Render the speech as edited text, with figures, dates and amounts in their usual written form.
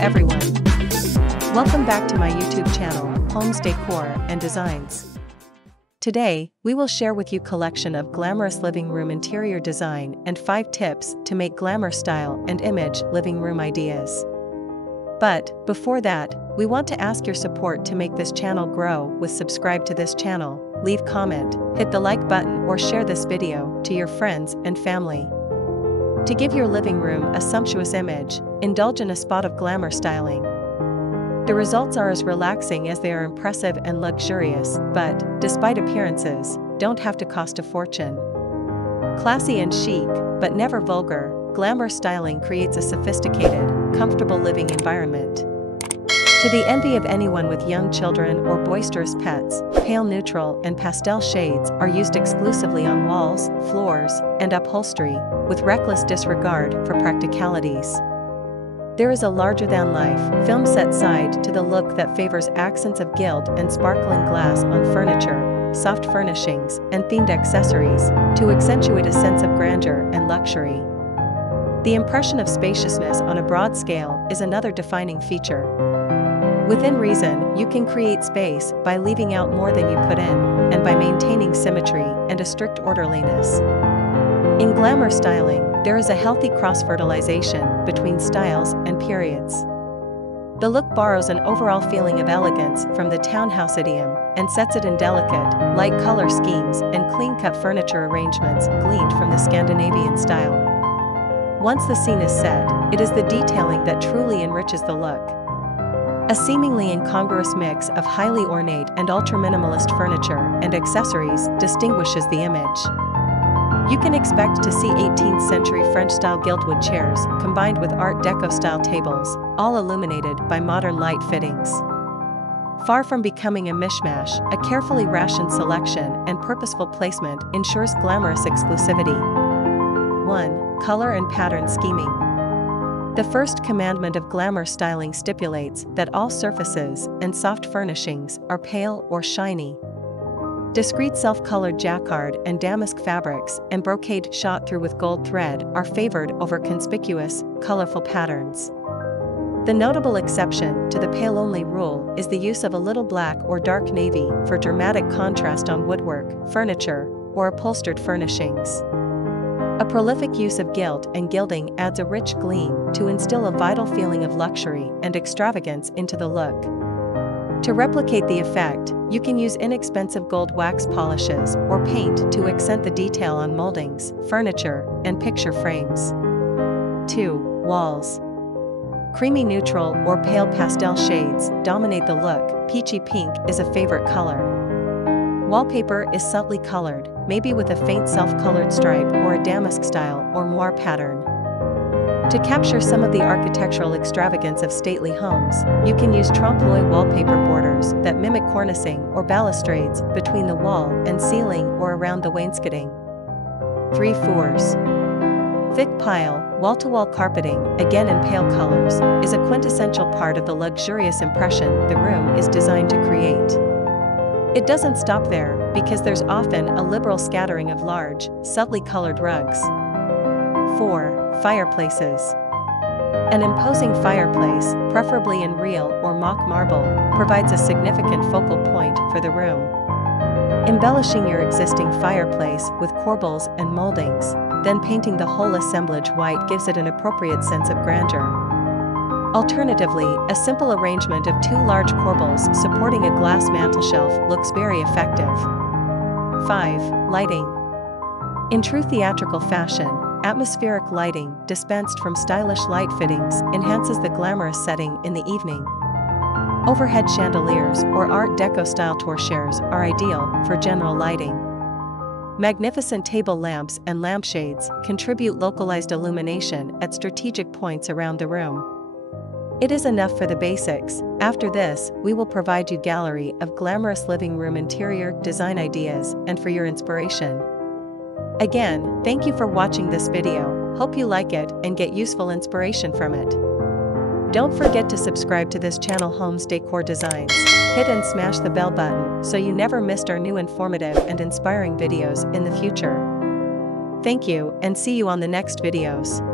everyone. Welcome back to my YouTube channel, Homes Decor and Designs. Today, we will share with you collection of glamorous living room interior design and 5 tips to make glamour style and image living room ideas. But, before that, we want to ask your support to make this channel grow with subscribe to this channel, leave comment, hit the like button or share this video to your friends and family. To give your living room a sumptuous image, indulge in a spot of glamour styling. The results are as relaxing as they are impressive and luxurious, but, despite appearances, don't have to cost a fortune. Classy and chic, but never vulgar, glamour styling creates a sophisticated, comfortable living environment. To the envy of anyone with young children or boisterous pets, pale neutral and pastel shades are used exclusively on walls, floors, and upholstery, with reckless disregard for practicalities. There is a larger-than-life, film-set side to the look that favors accents of gilt and sparkling glass on furniture, soft furnishings, and themed accessories, to accentuate a sense of grandeur and luxury. The impression of spaciousness on a broad scale is another defining feature. Within reason, you can create space by leaving out more than you put in, and by maintaining symmetry and a strict orderliness. In glamour styling, there is a healthy cross-fertilization between styles and periods. The look borrows an overall feeling of elegance from the townhouse idiom, and sets it in delicate, light color schemes and clean-cut furniture arrangements gleaned from the Scandinavian style. Once the scene is set, it is the detailing that truly enriches the look. A seemingly incongruous mix of highly ornate and ultra-minimalist furniture and accessories distinguishes the image. You can expect to see 18th century French-style giltwood chairs combined with Art Deco-style tables, all illuminated by modern light fittings. Far from becoming a mishmash, a carefully rationed selection and purposeful placement ensures glamorous exclusivity. 1. Color and pattern scheming. The first commandment of glamour styling stipulates that all surfaces and soft furnishings are pale or shiny. Discreet self-colored jacquard and damask fabrics and brocade shot through with gold thread are favored over conspicuous, colorful patterns. The notable exception to the pale-only rule is the use of a little black or dark navy for dramatic contrast on woodwork, furniture, or upholstered furnishings. A prolific use of gilt and gilding adds a rich gleam to instill a vital feeling of luxury and extravagance into the look. To replicate the effect, you can use inexpensive gold wax polishes or paint to accent the detail on moldings, furniture, and picture frames. 2. Walls. Creamy neutral or pale pastel shades dominate the look. Peachy pink is a favorite color. Wallpaper is subtly colored, maybe with a faint self-colored stripe or a damask style or moire pattern. To capture some of the architectural extravagance of stately homes, you can use trompe-l'oeil wallpaper borders that mimic cornicing or balustrades between the wall and ceiling or around the wainscoting. 3 fours. Thick pile, wall-to-wall carpeting, again in pale colors, is a quintessential part of the luxurious impression the room is designed to create. It doesn't stop there, because there's often a liberal scattering of large, subtly colored rugs. 4. Fireplaces. An imposing fireplace, preferably in real or mock marble, provides a significant focal point for the room. Embellishing your existing fireplace with corbels and moldings, then painting the whole assemblage white gives it an appropriate sense of grandeur. Alternatively, a simple arrangement of 2 large corbels supporting a glass mantelshelf looks very effective. 5. Lighting. In true theatrical fashion, atmospheric lighting dispensed from stylish light fittings enhances the glamorous setting in the evening. Overhead chandeliers or Art Deco-style torchères are ideal for general lighting. Magnificent table lamps and lampshades contribute localized illumination at strategic points around the room. It is enough for the basics. After this, we will provide you a gallery of glamorous living room interior design ideas and for your inspiration. Again, thank you for watching this video, hope you like it and get useful inspiration from it. Don't forget to subscribe to this channel Homes Decor Designs. Hit and smash the bell button so you never missed our new informative and inspiring videos in the future. Thank you and see you on the next videos.